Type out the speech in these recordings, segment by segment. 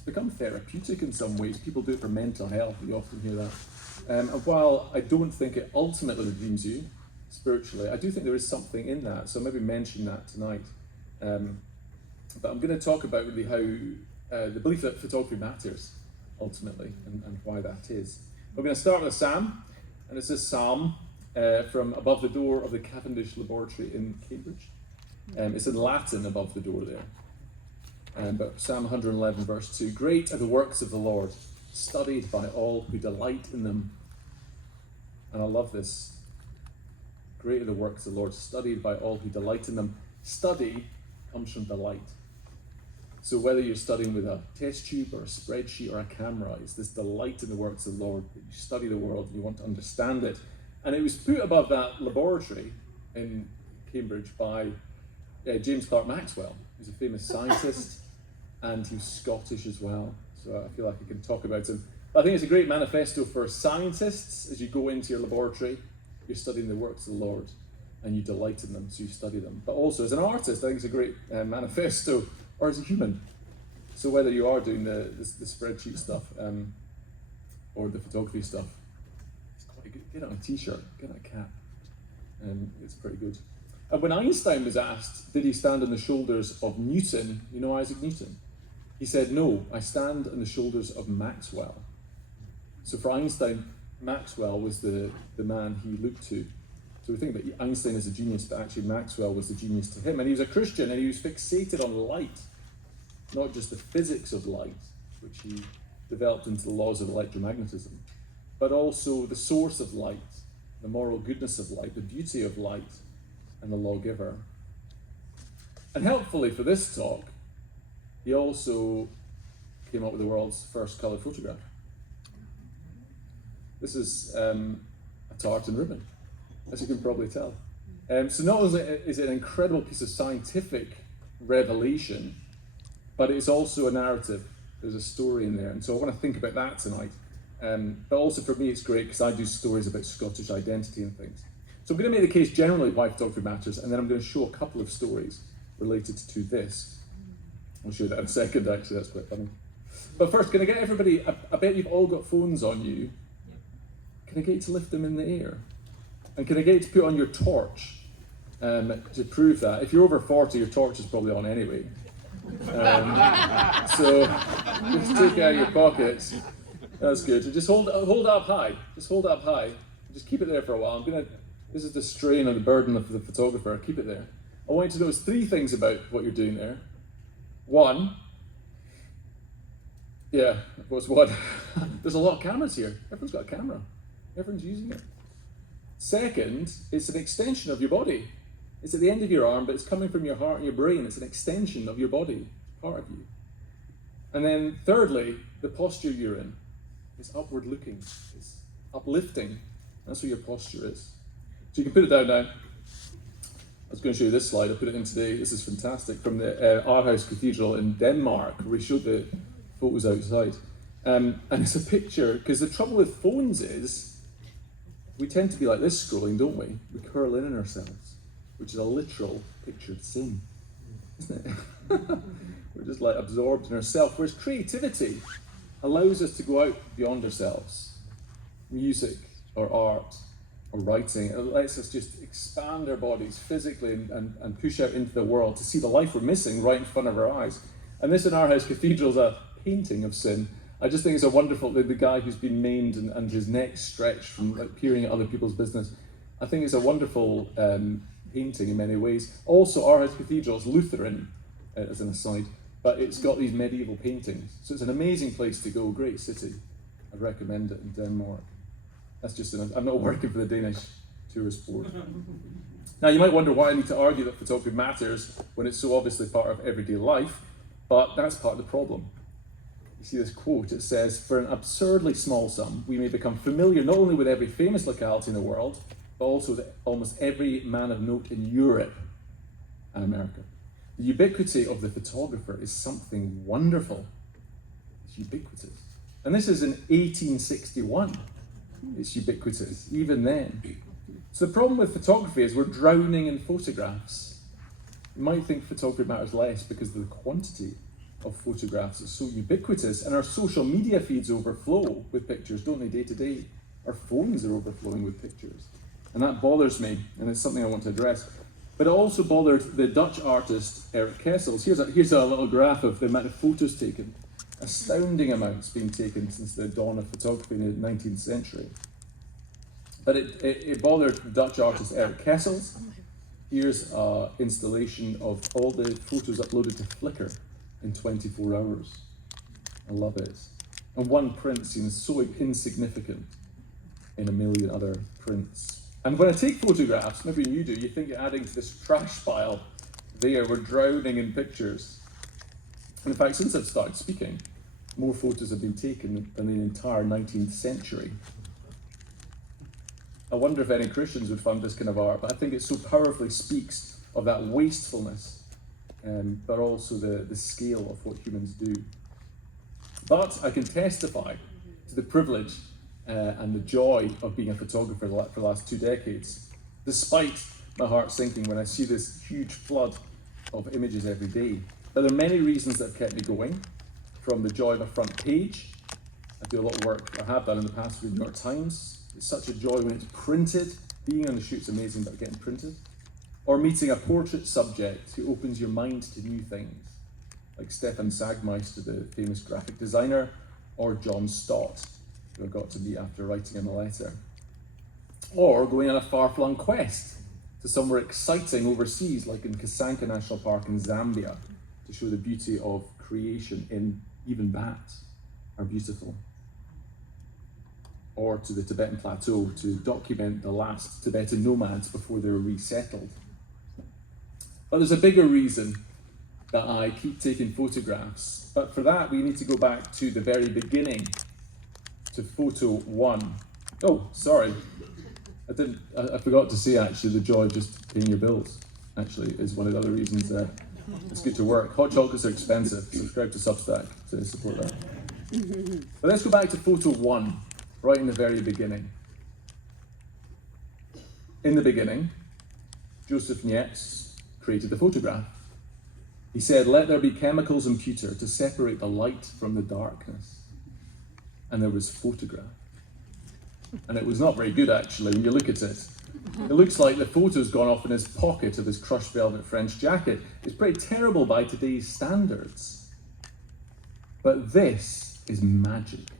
It's become therapeutic in some ways. People do it for mental health, you often hear that. And while I don't think it ultimately redeems you spiritually, I do think there is something in that, so maybe mention that tonight. But I'm going to talk about really how the belief that photography matters ultimately and why that is. We're going to start with a psalm, and it's a psalm from above the door of the Cavendish Laboratory in Cambridge. It's in Latin above the door there. But Psalm 111 verse 2, great are the works of the Lord, studied by all who delight in them. And I love this. Great are the works of the Lord, studied by all who delight in them. Study comes from delight. So whether you're studying with a test tube or a spreadsheet or a camera, it's this delight in the works of the Lord. You study the world and you want to understand it. And it was put above that laboratory in Cambridge by James Clerk Maxwell, who's a famous scientist, and he was Scottish as well. So I feel like I can talk about him. I think it's a great manifesto for scientists. As you go into your laboratory, you're studying the works of the Lord, and you delight in them, so you study them. But also as an artist, I think it's a great manifesto, or as a human. So whether you are doing the spreadsheet stuff or the photography stuff, it's quite good. Get on a t-shirt, get on a cap, and it's pretty good. And when Einstein was asked, did he stand on the shoulders of Newton, you know Isaac Newton? He said, no, I stand on the shoulders of Maxwell. So for Einstein, Maxwell was the man he looked to. So we think that Einstein is a genius, but actually Maxwell was the genius to him. And he was a Christian, and he was fixated on light, not just the physics of light, which he developed into the laws of electromagnetism, but also the source of light, the moral goodness of light, the beauty of light, and the lawgiver. And helpfully for this talk, he also came up with the world's first colour photograph. This is a tartan ribbon, as you can probably tell. So not only is it an incredible piece of scientific revelation, but it's also a narrative. There's a story in there, and so I want to think about that tonight. But also for me it's great because I do stories about Scottish identity and things. So I'm going to make the case generally why photography matters, and then I'm going to show a couple of stories related to this. I'll show that in a second, actually, that's quite funny. But first, can I get everybody, I bet you've all got phones on you. Can I get you to lift them in the air? And can I get you to put on your torch to prove that? If you're over 40, your torch is probably on anyway. So just take it out of your pockets. That's good. So just hold it up high. Just hold it up high. Just keep it there for a while. This is the strain or the burden of the photographer. Keep it there. I want you to notice 3 things about what you're doing there. 1, what's one? There's a lot of cameras here. Everyone's got a camera. Everyone's using it. 2nd, it's an extension of your body. It's at the end of your arm, but it's coming from your heart and your brain. It's an extension of your body, part of you. And then thirdly, the posture you're in. It's upward looking. It's uplifting. That's what your posture is. So you can put it down now. I was going to show you this slide. I put it in today. This is fantastic from the Aarhus Cathedral in Denmark, where we showed the photos outside. And it's a picture, because the trouble with phones is we tend to be like this scrolling, don't we? We curl in on ourselves, which is a literal picture of sin, isn't it? We're just like absorbed in ourselves. Whereas creativity allows us to go out beyond ourselves. Music or art or writing, it lets us just expand our bodies physically and push out into the world to see the life we're missing right in front of our eyes. And this in Aarhus Cathedral is a painting of sin. I just think it's a wonderful, the guy who's been maimed and his neck stretched from like peering at other people's business. I think it's a wonderful painting in many ways. Also, Aarhus Cathedral is Lutheran, as an aside, but it's got these medieval paintings. So it's an amazing place to go, great city. I'd recommend it in Denmark. That's just, I'm not working for the Danish tourist board. Now you might wonder why I need to argue that photography matters when it's so obviously part of everyday life, but that's part of the problem. You see this quote, it says, for an absurdly small sum, we may become familiar not only with every famous locality in the world, but also with almost every man of note in Europe and America. The ubiquity of the photographer is something wonderful. It's ubiquitous. And this is in 1861. It's ubiquitous, even then. So the problem with photography is we're drowning in photographs. You might think photography matters less because of the quantity of photographs is so ubiquitous, and our social media feeds overflow with pictures, don't they, day to day? Our phones are overflowing with pictures. And that bothers me, and it's something I want to address. But it also bothered the Dutch artist Eric Kessels. Here's a little graph of the amount of photos taken. Astounding amounts being taken since the dawn of photography in the 19th century. But it bothered the Dutch artist Eric Kessels. Here's an installation of all the photos uploaded to Flickr in 24 hours. I love it. And one print seems so insignificant in a million other prints. And when I take photographs, maybe you do, you think you're adding to this trash pile there, we're drowning in pictures. And in fact, since I've started speaking, more photos have been taken than the entire 19th century. I wonder if any Christians would fund this kind of art, but I think it so powerfully speaks of that wastefulness, but also the scale of what humans do. But I can testify to the privilege and the joy of being a photographer for the last 2 decades, despite my heart sinking when I see this huge flood of images every day. But there are many reasons that have kept me going, from the joy of a front page. I do a lot of work, I have done in the past for the New York Times. It's such a joy when it's printed. Being on the shoot's amazing, but getting printed. Or meeting a portrait subject who opens your mind to new things, like Stefan Sagmeister, the famous graphic designer, or John Stott, who I got to meet after writing him a letter. Or going on a far-flung quest to somewhere exciting overseas, like in Kasanka National Park in Zambia, to show the beauty of creation in even bats are beautiful. Or to the Tibetan plateau to document the last Tibetan nomads before they were resettled. But there's a bigger reason that I keep taking photographs. But for that, we need to go back to the very beginning, to photo 1. Oh, sorry. I forgot to say, actually, the joy of just paying your bills, actually, is one of the other reasons it's good to work. Hot chocolates are expensive. Subscribe to Substack to support that. But let's go back to photo 1, right in the very beginning. In the beginning, Joseph Niepce created the photograph. He said, "Let there be chemicals in pewter to separate the light from the darkness." And there was photograph. And it was not very good, actually, when you look at it. It looks like the photo's gone off in his pocket of his crushed velvet French jacket. It's pretty terrible by today's standards. But this is magic.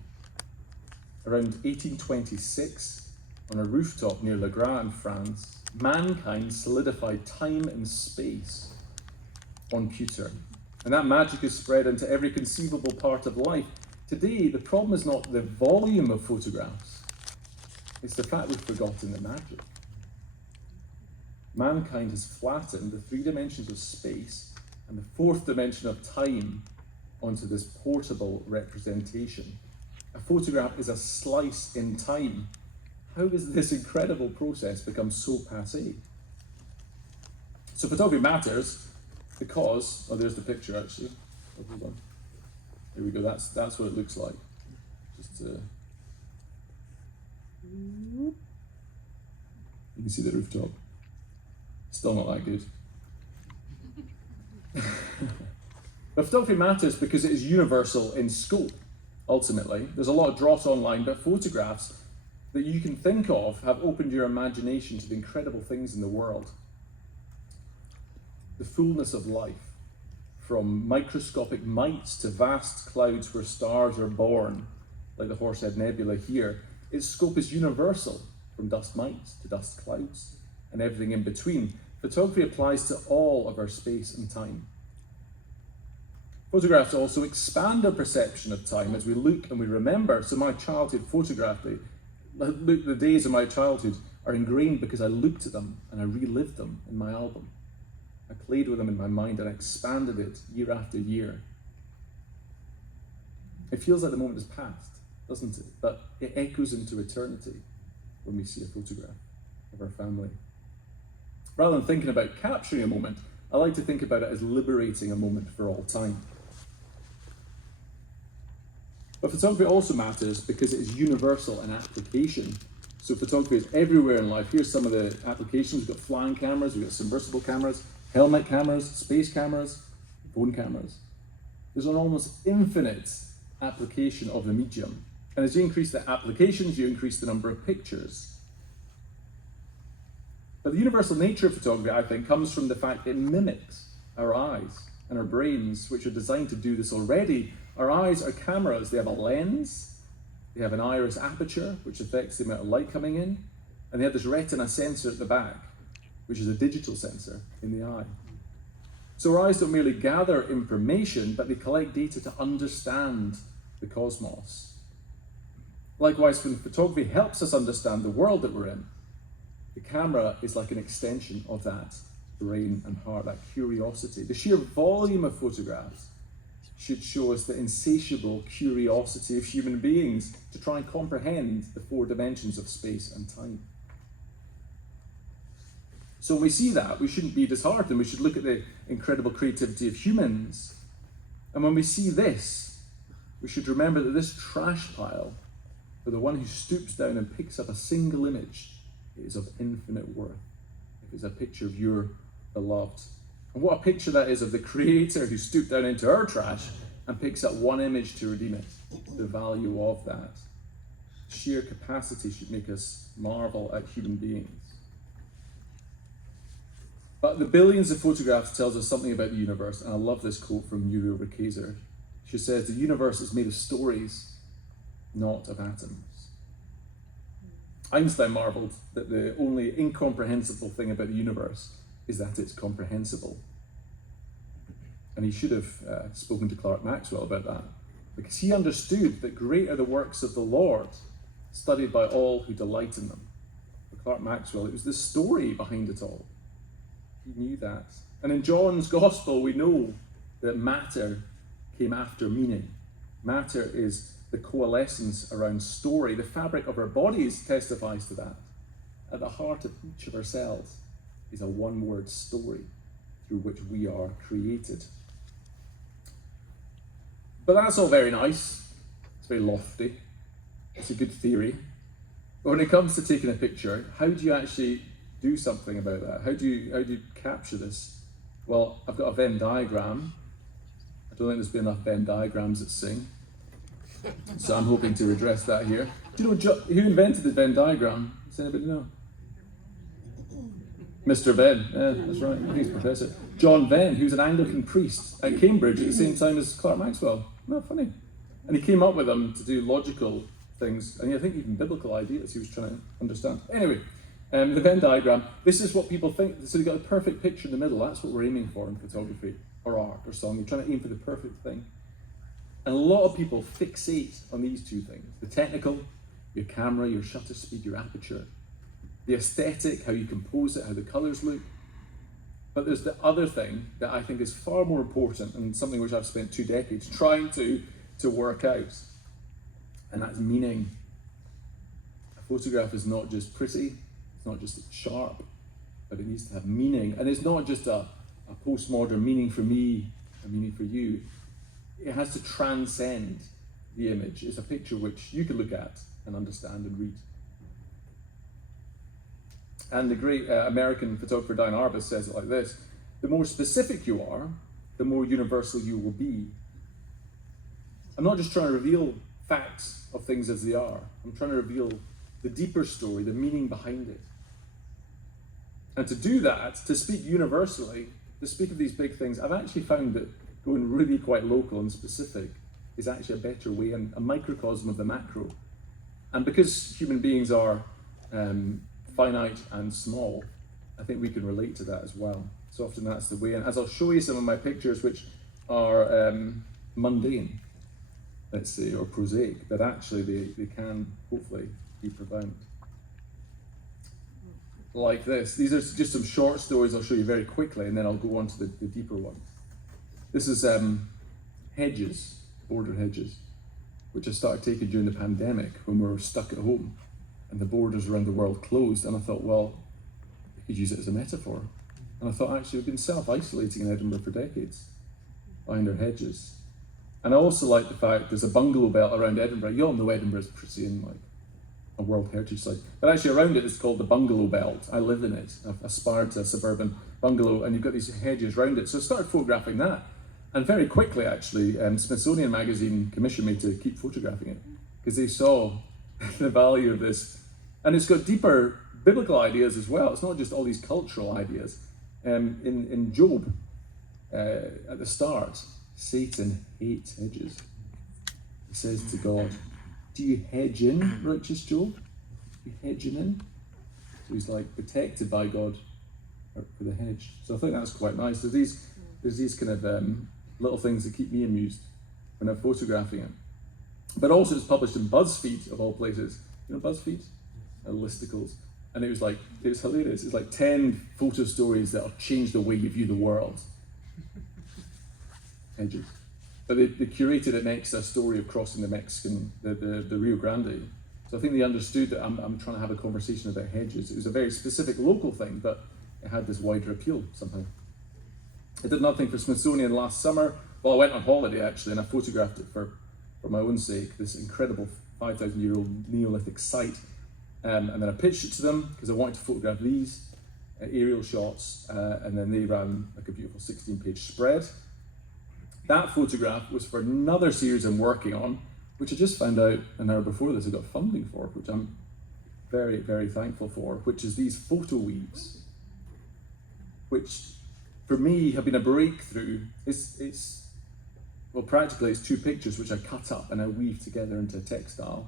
Around 1826, on a rooftop near Le Gras in France, mankind solidified time and space on pewter. And that magic is spread into every conceivable part of life. Today, the problem is not the volume of photographs, it's the fact we've forgotten the magic. Mankind has flattened the 3 dimensions of space and the 4th dimension of time onto this portable representation. A photograph is a slice in time. How has this incredible process become so passé? So photography matters because, oh, there's the picture actually. Oh, hold on. Here we go, that's what it looks like. Just you can see the rooftop. Still not that good. But photography matters because it is universal in scope, ultimately. There's a lot of dross online, but photographs that you can think of have opened your imagination to the incredible things in the world. The fullness of life, from microscopic mites to vast clouds where stars are born, like the Horsehead Nebula here. Its scope is universal, from dust mites to dust clouds, and everything in between. Photography applies to all of our space and time. Photographs also expand our perception of time as we look and we remember. So my childhood photograph, the days of my childhood are ingrained because I looked at them and I relived them in my album. I played with them in my mind and I expanded it year after year. It feels like the moment has passed, doesn't it? But it echoes into eternity when we see a photograph of our family. Rather than thinking about capturing a moment, I like to think about it as liberating a moment for all time. But photography also matters because it is universal in application. So photography is everywhere in life. Here's some of the applications. We've got flying cameras, we've got submersible cameras, helmet cameras, space cameras, phone cameras. There's an almost infinite application of the medium. And as you increase the applications, you increase the number of pictures. But the universal nature of photography, I think, comes from the fact it mimics our eyes and our brains, which are designed to do this already. Our eyes are cameras. They have a lens, they have an iris aperture, which affects the amount of light coming in, and they have this retina sensor at the back, which is a digital sensor in the eye. So our eyes don't merely gather information, but they collect data to understand the cosmos. Likewise, when photography helps us understand the world that we're in, the camera is like an extension of that brain and heart, that curiosity. The sheer volume of photographs should show us the insatiable curiosity of human beings to try and comprehend the 4 dimensions of space and time. So when we see that, we shouldn't be disheartened. We should look at the incredible creativity of humans. And when we see this, we should remember that this trash pile, for the one who stoops down and picks up a single image, is of infinite worth. If it's a picture of your beloved. And what a picture that is of the Creator who stooped down into our trash and picks up one image to redeem it. The value of that. Sheer capacity should make us marvel at human beings. But the billions of photographs tells us something about the universe, and I love this quote from Muriel Rukeyser. She says, "The universe is made of stories, not of atoms." Einstein marveled that the only incomprehensible thing about the universe is that it's comprehensible. And he should have spoken to Clerk Maxwell about that, because he understood that great are the works of the Lord, studied by all who delight in them. For Clerk Maxwell, it was the story behind it all. He knew that. And in John's Gospel, we know that matter came after meaning. Matter is the coalescence around story. The fabric of our bodies testifies to that. At the heart of each of our cells is a one-word story through which we are created. But that's all very nice. It's very lofty. It's a good theory. But when it comes to taking a picture, how do you actually do something about that? How do you capture this? Well, I've got a Venn diagram. I don't think there's been enough Venn diagrams that sing. So I'm hoping to address that here. Do you know who invented the Venn diagram? Does anybody know? Mr. Venn, yeah, that's right, he's a professor. John Venn, who was an Anglican priest at Cambridge at the same time as Clerk Maxwell. Not funny. And he came up with them to do logical things, and I think even biblical ideas he was trying to understand. Anyway, the Venn diagram, this is what people think. So you've got a perfect picture in the middle. That's what we're aiming for in photography or art or song. You're trying to aim for the perfect thing. And a lot of people fixate on these two things. The technical, your camera, your shutter speed, your aperture. The aesthetic, how you compose it, how the colours look. But there's the other thing that I think is far more important, and something which I've spent 2 decades trying to work out. And that's meaning. A photograph is not just pretty, it's not just sharp, but it needs to have meaning. And it's not just a postmodern meaning for me, a meaning for you. It has to transcend the image. It's a picture which you can look at and understand and read. And the great American photographer Diane Arbus says it like this: the more specific you are, the more universal you will be. I'm not just trying to reveal facts of things as they are. I'm trying to reveal the deeper story, the meaning behind it. And to do that, to speak universally, to speak of these big things, I've actually found that going really quite local and specific is actually a better way, and a microcosm of the macro. And because human beings are finite and small, I think we can relate to that as well. So often that's the way. And as I'll show you some of my pictures, which are mundane, let's say, or prosaic, but actually they can hopefully be profound. Like this. These are just some short stories I'll show you very quickly, and then I'll go on to the deeper ones. This is hedges, border hedges, which I started taking during the pandemic when we were stuck at home and the borders around the world closed. And I thought, well, I could use it as a metaphor. And I thought, actually, we've been self-isolating in Edinburgh for decades behind our hedges. And I also like the fact there's a bungalow belt around Edinburgh. You all know Edinburgh's pretty in like a World Heritage Site. But actually around it, it's called the bungalow belt. I live in it. I've aspired to a suburban bungalow, and you've got these hedges around it. So I started photographing that. And very quickly, actually, Smithsonian Magazine commissioned me to keep photographing it because they saw the value of this. And it's got deeper biblical ideas as well. It's not just all these cultural ideas. In Job, at the start, Satan hates hedges. He says to God, do you hedge in, righteous Job? You hedging in? So he's like protected by God for the hedge. So I think that's quite nice. There's these kind of little things that keep me amused when I'm photographing it. But also it's published in BuzzFeed, of all places. You know BuzzFeed? Listicles. And it was hilarious. It's like 10 photo stories that'll change the way you view the world. Hedges. But they curated it next to a story of crossing the Rio Grande. So I think they understood that I'm trying to have a conversation about hedges. It was a very specific local thing, but it had this wider appeal somehow. I did another thing for Smithsonian last summer. Well, I went on holiday actually, and I photographed it for my own sake, this incredible 5,000-year-old Neolithic site. And then I pitched it to them because I wanted to photograph these aerial shots, and then they ran like a beautiful 16-page spread. That photograph was for another series I'm working on, which I just found out an hour before this I got funding for, which I'm very, very thankful for, which is these photo weaves, which for me have been a breakthrough. Well, practically it's two pictures which I cut up and I weave together into a textile,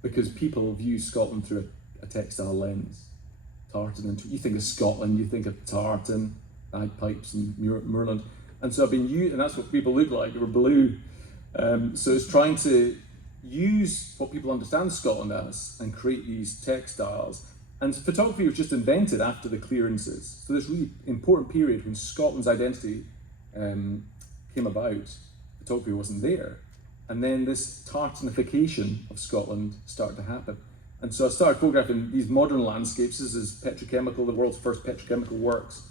because people view Scotland through a textile lens. Tartan, and you think of Scotland, you think of tartan, bagpipes and moorland. And so I've been and that's what people look like, they were blue. So it's trying to use what people understand Scotland as and create these textiles. And photography was just invented after the clearances. So this really important period when Scotland's identity came about, photography wasn't there. And then this tartanification of Scotland started to happen. And so I started photographing these modern landscapes. This is petrochemical, the world's first petrochemical works,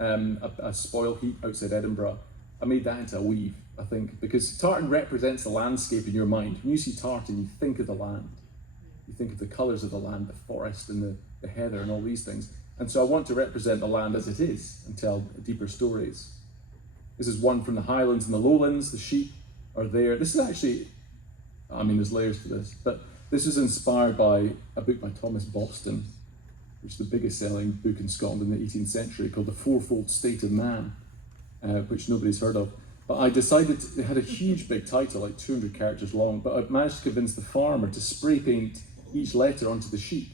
a spoil heap outside Edinburgh. I made that into a weave, I think, because tartan represents the landscape in your mind. When you see tartan, you think of the land. You think of the colours of the land, the forest and the heather and all these things. And so I want to represent the land as it is and tell deeper stories. This is one from the Highlands and the Lowlands. The sheep are there. This is actually, there's layers to this, but this is inspired by a book by Thomas Boston, which is the biggest selling book in Scotland in the 18th century, called The Fourfold State of Man, which nobody's heard of. But I decided, it had a huge big title, like 200 characters long, but I managed to convince the farmer to spray paint each letter onto the sheep.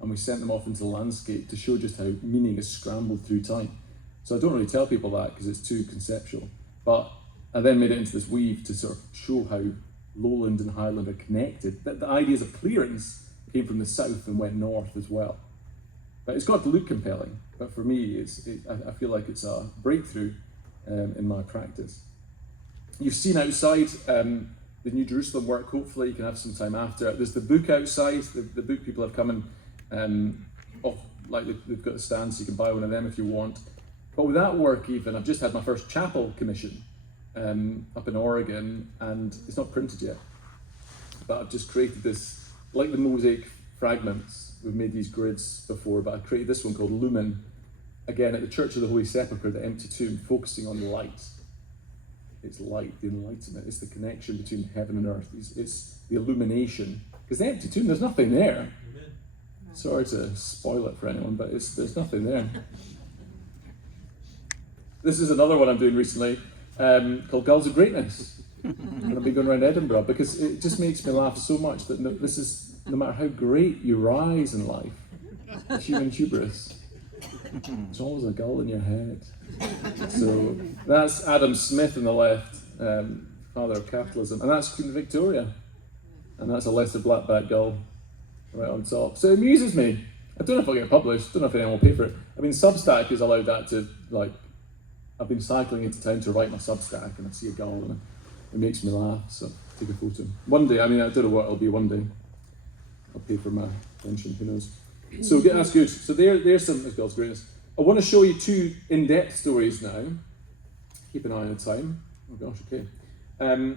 And we sent them off into the landscape to show just how meaning is scrambled through time. So I don't really tell people that because it's too conceptual. But I then made it into this weave to sort of show how Lowland and Highland are connected. That the ideas of clearance came from the south and went north as well. But it's got to look compelling. But for me, I feel like it's a breakthrough in my practice. You've seen outside the New Jerusalem work. Hopefully you can have some time after. There's the book outside, the book people have come and off, like they've got the stand, so you can buy one of them if you want. But with that work even, I've just had my first chapel commission up in Oregon, and it's not printed yet. But I've just created this, like the mosaic fragments, we've made these grids before, but I created this one called Lumen, again at the Church of the Holy Sepulchre, the empty tomb, focusing on light. It's light, the enlightenment, it's the connection between heaven and earth, it's the illumination. Because the empty tomb, there's nothing there. Sorry to spoil it for anyone, but there's nothing there. This is another one I'm doing recently, called Gulls of Greatness. And I've been going around Edinburgh because it just makes me laugh so much that no matter how great you rise in life, human hubris, there's always a gull in your head. So that's Adam Smith on the left, father of capitalism, and that's Queen Victoria, and that's a lesser blackback gull right on top. So it amuses me. I don't know if I'll get it published, don't know if anyone will pay for it. I mean, Substack has allowed that to, like, I've been cycling into town to write my Substack and I see a gull and it makes me laugh, so take a photo. One day, I don't know what it'll be one day. I'll pay for my pension, who knows. So that's good. So there's some of God's greatness. I want to show you two in-depth stories now. Keep an eye on the time. Oh gosh, okay.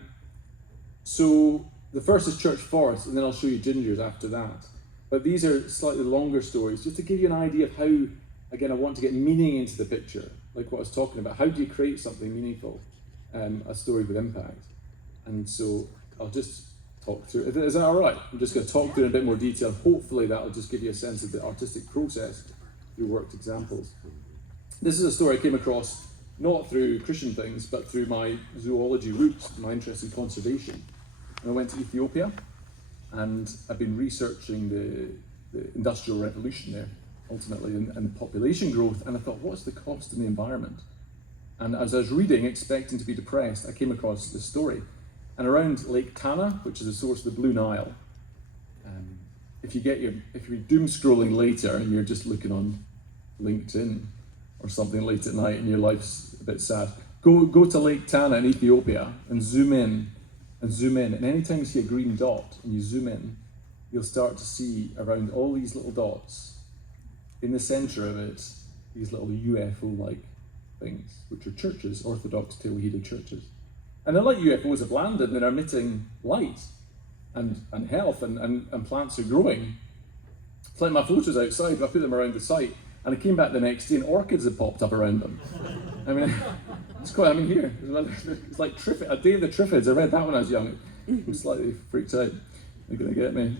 So the first is Church Forest, and then I'll show you Gingers after that. But these are slightly longer stories, just to give you an idea of how, again, I want to get meaning into the picture, like what I was talking about. How do you create something meaningful? a story with impact. And so I'll just talk through it. Is that all right? I'm just going to talk through it in a bit more detail. Hopefully that'll just give you a sense of the artistic process through worked examples. This is a story I came across not through Christian things, but through my zoology roots, my interest in conservation. And I went to Ethiopia, and I've been researching the Industrial Revolution there, ultimately, and population growth, and I thought, what's the cost in the environment? And as I was reading, expecting to be depressed, I came across this story. And around Lake Tana, which is the source of the Blue Nile, if you're doom scrolling later and you're just looking on LinkedIn or something late at night and your life's a bit sad, go to Lake Tana in Ethiopia and zoom in. And anytime you see a green dot and you zoom in, you'll start to see around all these little dots, in the center of it, these little UFO-like things, which are churches, Orthodox Tewahedo churches. And they're like UFOs have landed and they're emitting light and health and plants are growing. It's like my photos outside, I put them around the site and I came back the next day and orchids had popped up around them. I mean, here, it's like a day of the triffids. I read that when I was young. I was slightly freaked out. They're going to get me.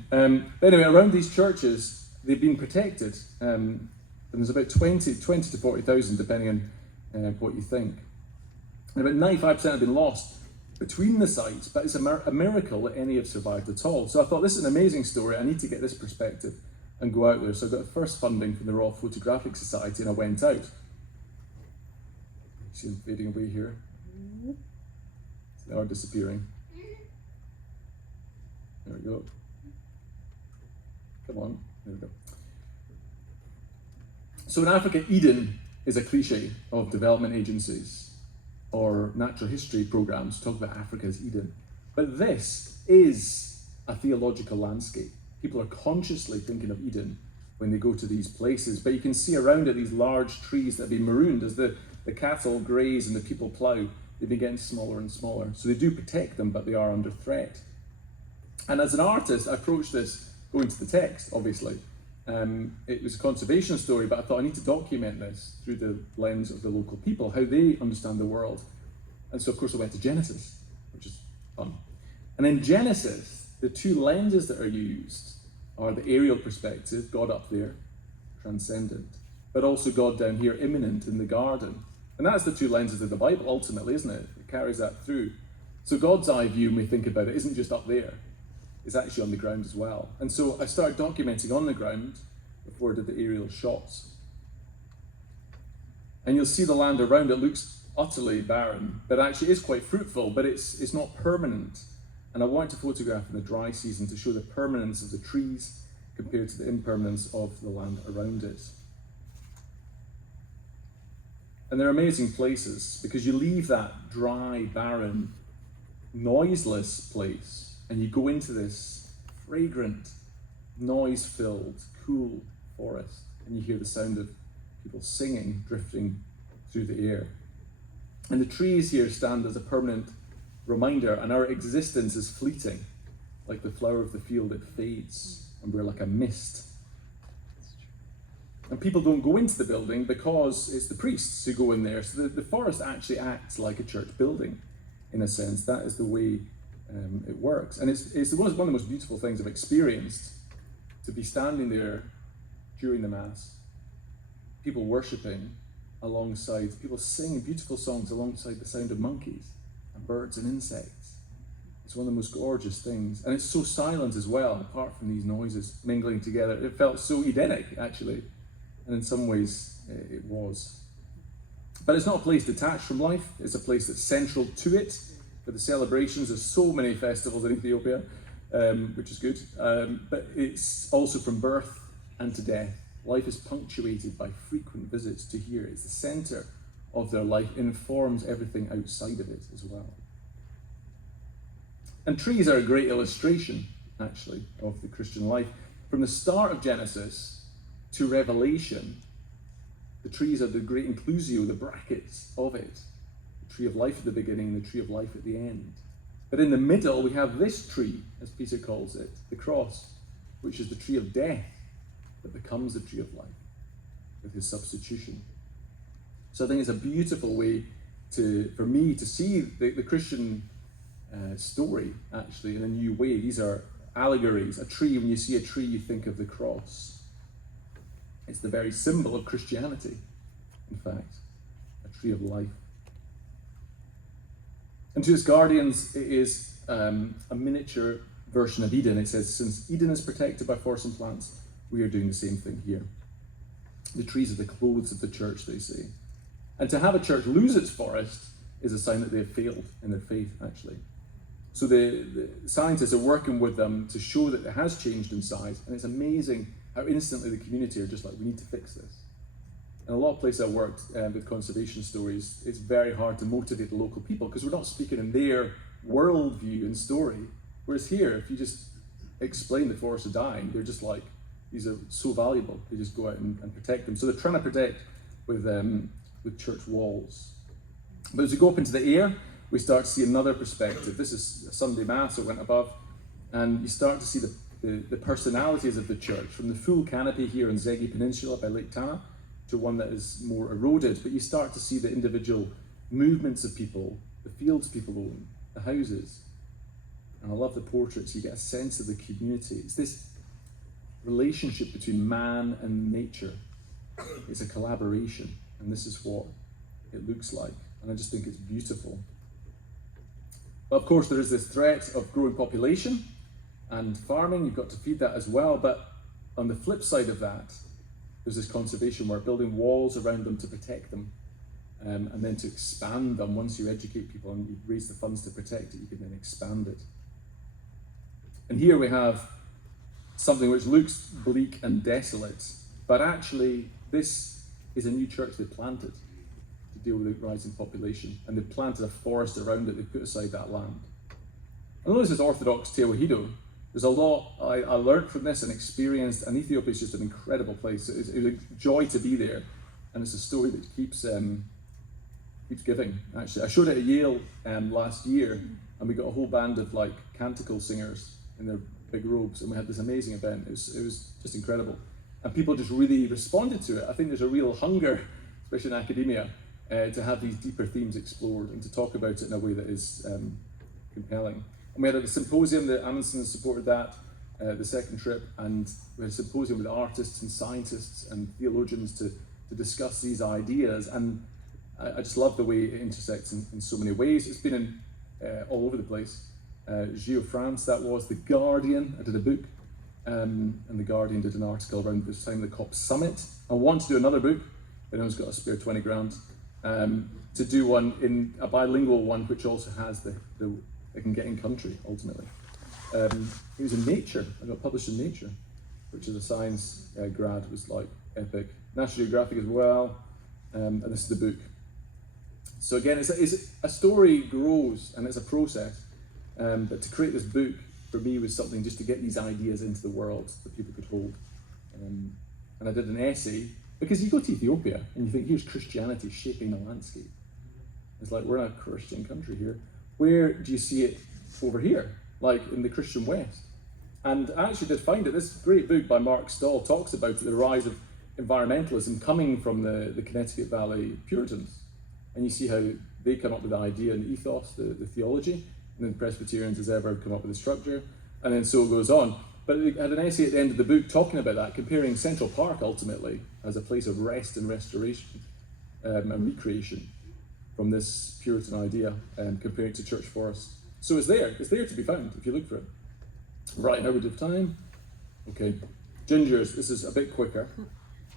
Anyway, around these churches, they've been protected. And there's about 20 to 40,000, depending on what you think. And about 95% have been lost between the sites, but it's a miracle that any have survived at all. So I thought, this is an amazing story. I need to get this perspective and go out there. So I got the first funding from the Royal Photographic Society and I went out. See them fading away here. They are disappearing. There we go. Come on, there we go. So in Africa, Eden is a cliche of development agencies or natural history programs talk about Africa as Eden. But this is a theological landscape. People are consciously thinking of Eden when they go to these places, but you can see around it these large trees that have been marooned as the cattle graze and the people plough. They've been getting smaller and smaller. So they do protect them, but they are under threat. And as an artist, I approached this going to the text, obviously. It was a conservation story, but I thought I need to document this through the lens of the local people, how they understand the world. And so, of course, I went to Genesis, which is fun. And in Genesis, the two lenses that are used are the aerial perspective, God up there, transcendent, but also God down here, immanent in the garden. And that's the two lenses of the Bible, ultimately, isn't it? It carries that through. So God's eye view, when we think about it, isn't just up there. It's actually on the ground as well. And so I started documenting on the ground before I did the aerial shots. And you'll see the land around it looks utterly barren, but actually is quite fruitful, but it's not permanent. And I wanted to photograph in the dry season to show the permanence of the trees compared to the impermanence of the land around it. And they're amazing places because you leave that dry, barren, noiseless place and you go into this fragrant, noise-filled, cool forest, and you hear the sound of people singing, drifting through the air. And the trees here stand as a permanent reminder, and our existence is fleeting. Like the flower of the field, it fades, and we're like a mist. And people don't go into the building because it's the priests who go in there. So the forest actually acts like a church building, in a sense. That is the way it works. And it's one of the most beautiful things I've experienced, to be standing there during the Mass, people worshipping alongside, people singing beautiful songs alongside the sound of monkeys and birds and insects. It's one of the most gorgeous things. And it's so silent as well, apart from these noises mingling together. It felt so Edenic, actually. And in some ways, it was. But it's not a place detached from life. It's a place that's central to it. For the celebrations, there's so many festivals in Ethiopia, which is good. But it's also from birth and to death. Life is punctuated by frequent visits to here. It's the center of their life, informs everything outside of it as well. And trees are a great illustration, actually, of the Christian life. From the start of Genesis to Revelation, the trees are the great inclusio, the brackets of it. The tree of life at the beginning and the tree of life at the end. But in the middle, we have this tree, as Peter calls it, the cross, which is the tree of death that becomes the tree of life with his substitution. So I think it's a beautiful way for me to see the Christian story actually in a new way. These are allegories. A tree, when you see a tree, you think of the cross. It's the very symbol of Christianity, in fact, a tree of life. And to its guardians, it is a miniature version of Eden. It says, since Eden is protected by forests and plants, we are doing the same thing here. The trees are the clothes of the church, they say. And to have a church lose its forest is a sign that they have failed in their faith, actually. So the scientists are working with them to show that it has changed in size, and it's amazing how instantly the community are just like, we need to fix this. In a lot of places I worked with conservation stories, it's very hard to motivate the local people because we're not speaking in their worldview and story. Whereas here, if you just explain the forests are dying, they're just like, these are so valuable, they just go out and protect them. So they're trying to protect with church walls. But as we go up into the air, we start to see another perspective. This is Sunday Mass, it went above, and you start to see the personalities of the church, from the full canopy here in Zegi Peninsula by Lake Tana to one that is more eroded, but you start to see the individual movements of people, the fields people own, the houses. And I love the portraits, you get a sense of the community. It's this relationship between man and nature. It's a collaboration, and this is what it looks like. And I just think it's beautiful. But of course, there is this threat of growing population and farming. You've got to feed that as well. But on the flip side of that, there's this conservation where building walls around them to protect them, and then to expand them. Once you educate people and you raise the funds to protect it, you can then expand it. And here we have something which looks bleak and desolate, but actually this is a new church they planted to deal with the rising population, and they planted a forest around it. They put aside that land. I know this is Orthodox Tewahedo. There's a lot I learned from this and experienced, and Ethiopia is just an incredible place. It was a joy to be there, and it's a story that keeps giving, actually. I showed it at Yale last year, and we got a whole band of like canticle singers in their big robes, and we had this amazing event. It was just incredible. And people just really responded to it. I think there's a real hunger, especially in academia, to have these deeper themes explored and to talk about it in a way that is compelling. And we had a symposium that Amundsen supported that, the second trip, and we had a symposium with artists and scientists and theologians to discuss these ideas. And I just love the way it intersects in so many ways. It's been in all over the place. Geo France, that was. The Guardian, I did a book, and The Guardian did an article around this time, the COP summit. I want to do another book, if anyone's got a spare 20 grand, to do one in a bilingual one, which also has it can get in country, ultimately. It was in Nature. I got published in Nature, which is a science grad, was like epic. National Geographic as well, and this is the book. So again, it's a story grows, and it's a process. But to create this book, for me, was something just to get these ideas into the world that people could hold. And I did an essay, because you go to Ethiopia, and you think, here's Christianity shaping the landscape. It's like, we're in a Christian country here. Where do you see it over here, like in the Christian West? And I actually did find it. This great book by Mark Stahl talks about the rise of environmentalism coming from the Connecticut Valley Puritans. And you see how they come up with the idea and the ethos, the theology, and then the Presbyterians as ever come up with the structure, and then so it goes on. But it had an essay at the end of the book talking about that, comparing Central Park ultimately as a place of rest and restoration and recreation from this Puritan idea, comparing it to church forests. So it's there to be found if you look for it. Right, how we do time? Okay, gingers, this is a bit quicker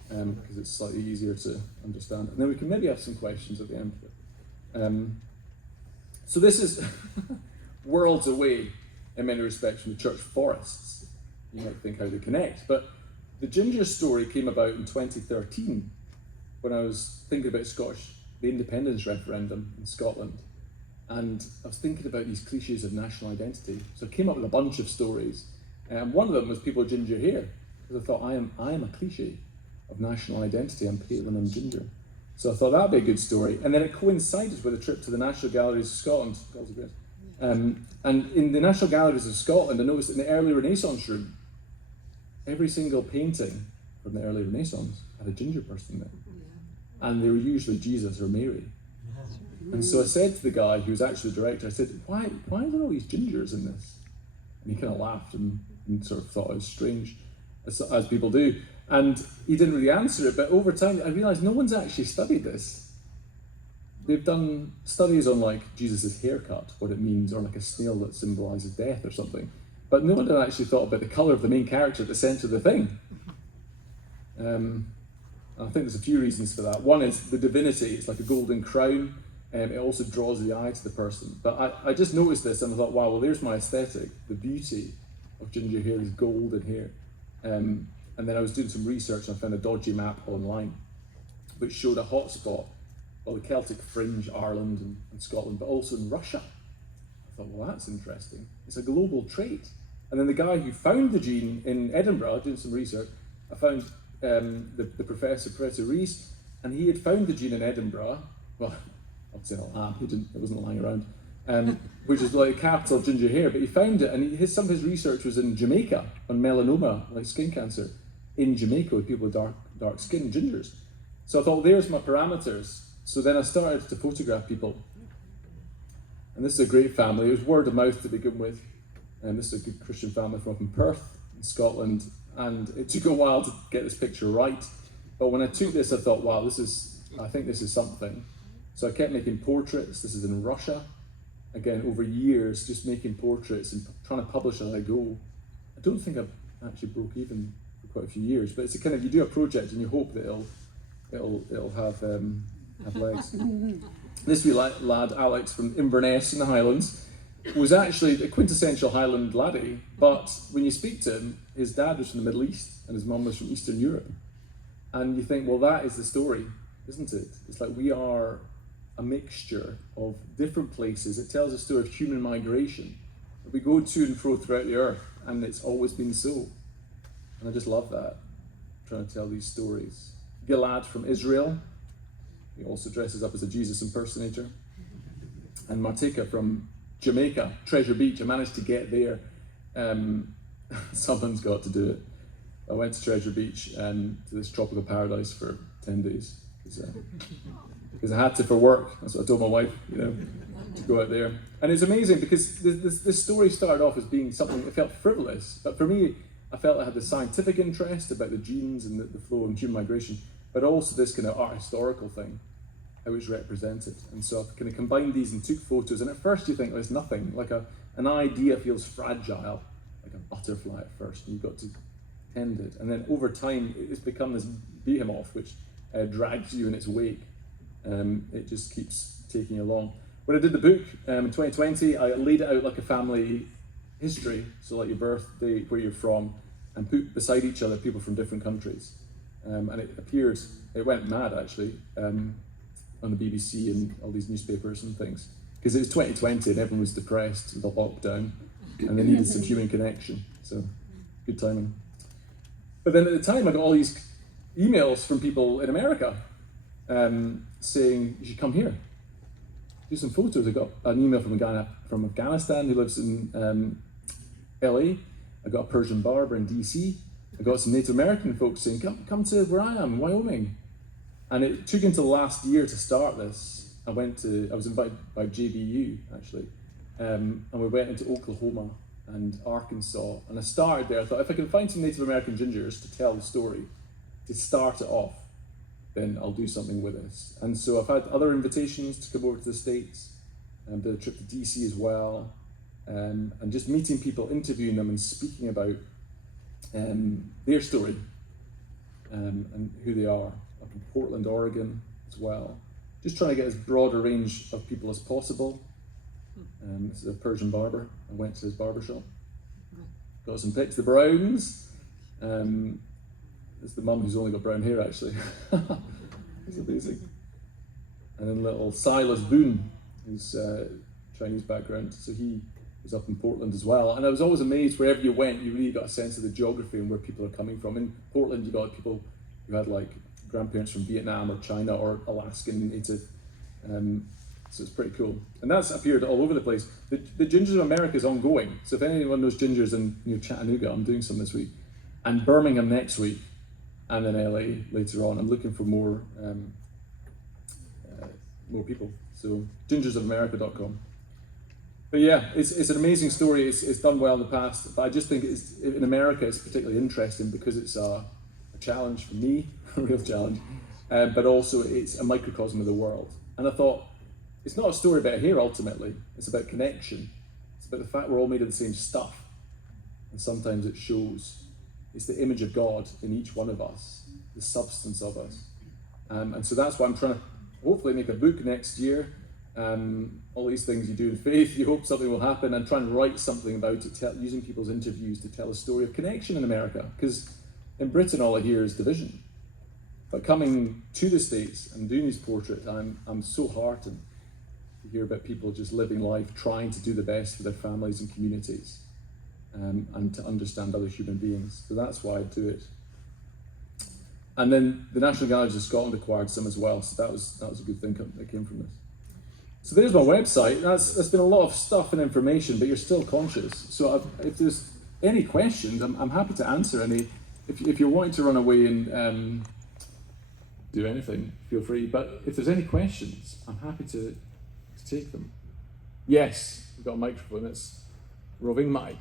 because it's slightly easier to understand. And then we can maybe have some questions at the end of it. So this is worlds away in many respects from the church forests. You might think how they connect, but the ginger story came about in 2013 when I was thinking about the independence referendum in Scotland, and I was thinking about these cliches of national identity. So I came up with a bunch of stories, and one of them was people with ginger hair, because I thought I am a cliche of national identity. I'm pale and I'm ginger. So I thought that'd be a good story, and then it coincided with a trip to the National Galleries of Scotland. And in the National Galleries of Scotland, I noticed in the early Renaissance room, every single painting from the early Renaissance had a ginger person in it. And they were usually Jesus or Mary. And so I said to the guy who was actually the director, I said, why are there all these gingers in this? And he kind of laughed and sort of thought it was strange, as people do. And he didn't really answer it, but over time I realised no one's actually studied this. They've done studies on like Jesus' haircut, what it means, or like a snail that symbolises death or something. But no one had actually thought about the colour of the main character at the centre of the thing. I think there's a few reasons for that. One is the divinity, it's like a golden crown, and it also draws the eye to the person. But I just noticed this and I thought, wow, well there's my aesthetic, the beauty of ginger hair, is golden hair. And then I was doing some research and I found a dodgy map online which showed a hotspot, well, the Celtic fringe, Ireland and Scotland, but also in Russia. I thought, well, that's interesting. It's a global trait. And then the guy who found the gene in Edinburgh, doing some research, I found the Professor Rees, and he had found the gene in Edinburgh. Well, I'd say a lab, it wasn't lying around, which is like capital of ginger hair, but he found it, and some of his research was in Jamaica on melanoma, like skin cancer, in Jamaica with people with dark skin, gingers. So I thought, there's my parameters. So then I started to photograph people. And this is a great family. It was word of mouth to begin with. And this is a good Christian family from up in Perth, in Scotland. And it took a while to get this picture right. But when I took this, I thought, wow, I think this is something. So I kept making portraits. This is in Russia. Again, over years, just making portraits and trying to publish as I go. I don't think I've actually broke even for quite a few years, but it's a kind of, you do a project and you hope that it'll have legs. This wee lad, Alex, from Inverness in the Highlands, was actually a quintessential Highland laddie, but when you speak to him, his dad was from the Middle East and his mum was from Eastern Europe. And you think, well, that is the story, isn't it? It's like we are a mixture of different places. It tells a story of human migration. We go to and fro throughout the earth, and it's always been so. And I just love that, trying to tell these stories. Gilad from Israel, he also dresses up as a Jesus impersonator. And Martika from Jamaica, Treasure Beach. I managed to get there. Someone's got to do it. I went to Treasure Beach and to this tropical paradise for 10 days. Because I had to for work. That's what I told my wife, to go out there. And it's amazing because this story started off as being something that felt frivolous. But for me, I felt I had the scientific interest about the genes and the flow of human migration, but also this kind of art historical thing, how it's represented. And so I've kind of combined these and took photos. And at first you think, well, it's nothing. Like an idea feels fragile, like a butterfly at first. And you've got to tend it. And then over time, it's become this behemoth which drags you in its wake. It just keeps taking you along. When I did the book in 2020, I laid it out like a family history, so like your birthday, where you're from, and put beside each other people from different countries. And it went mad actually, on the BBC and all these newspapers and things. Because it was 2020 and everyone was depressed with the lockdown, and they needed some human connection, so good timing. But then at the time I got all these emails from people in America saying, you should come here, do some photos. I got an email from a guy from Afghanistan who lives in LA. I got a Persian barber in DC. I got some Native American folks saying, come to where I am, Wyoming. And it took until last year to start this. I was invited by JBU actually, and we went into Oklahoma and Arkansas, and I started there. I thought, if I can find some Native American gingers to tell the story, to start it off, then I'll do something with this. And so I've had other invitations to come over to the States, and did a trip to DC as well, and just meeting people, interviewing them and speaking about their story and who they are, up in Portland, Oregon as well. Just trying to get as broad a range of people as possible. This is a Persian barber. I went to his barbershop, got some pics. The Browns. It's the mum who's only got brown hair actually. It's amazing. And then little Silas Boone, who's Chinese background, so he was up in Portland as well. And I was always amazed, wherever you went, you really got a sense of the geography and where people are coming from. In Portland, you got people who had like grandparents from Vietnam or China or Alaskan native. So it's pretty cool. And that's appeared all over the place. The Gingers of America is ongoing. So if anyone knows gingers in Chattanooga, I'm doing some this week. And Birmingham next week, and then LA later on. I'm looking for more people. So gingersofamerica.com. But yeah, it's an amazing story. It's done well in the past, but I just think in America it's particularly interesting because it's a challenge for me, a real challenge, but also it's a microcosm of the world. And I thought, it's not a story about here ultimately, it's about connection. It's about the fact we're all made of the same stuff. And sometimes it shows, it's the image of God in each one of us, the substance of us. And so that's why I'm trying to hopefully make a book next year. All these things you do in faith, you hope something will happen, and try and write something about it, using people's interviews to tell a story of connection in America. Because in Britain, all I hear is division. But coming to the States and doing these portraits, I'm so heartened to hear about people just living life, trying to do the best for their families and communities, and to understand other human beings. So that's why I do it. And then the National Galleries of Scotland acquired some as well, so that was a good thing that came from this. So there's my website. That's been a lot of stuff and information, but you're still conscious. So if there's any questions, I'm happy to answer any. If you're wanting to run away and do anything, feel free. But if there's any questions, I'm happy to take them. Yes, we've got a microphone. It's roving mic.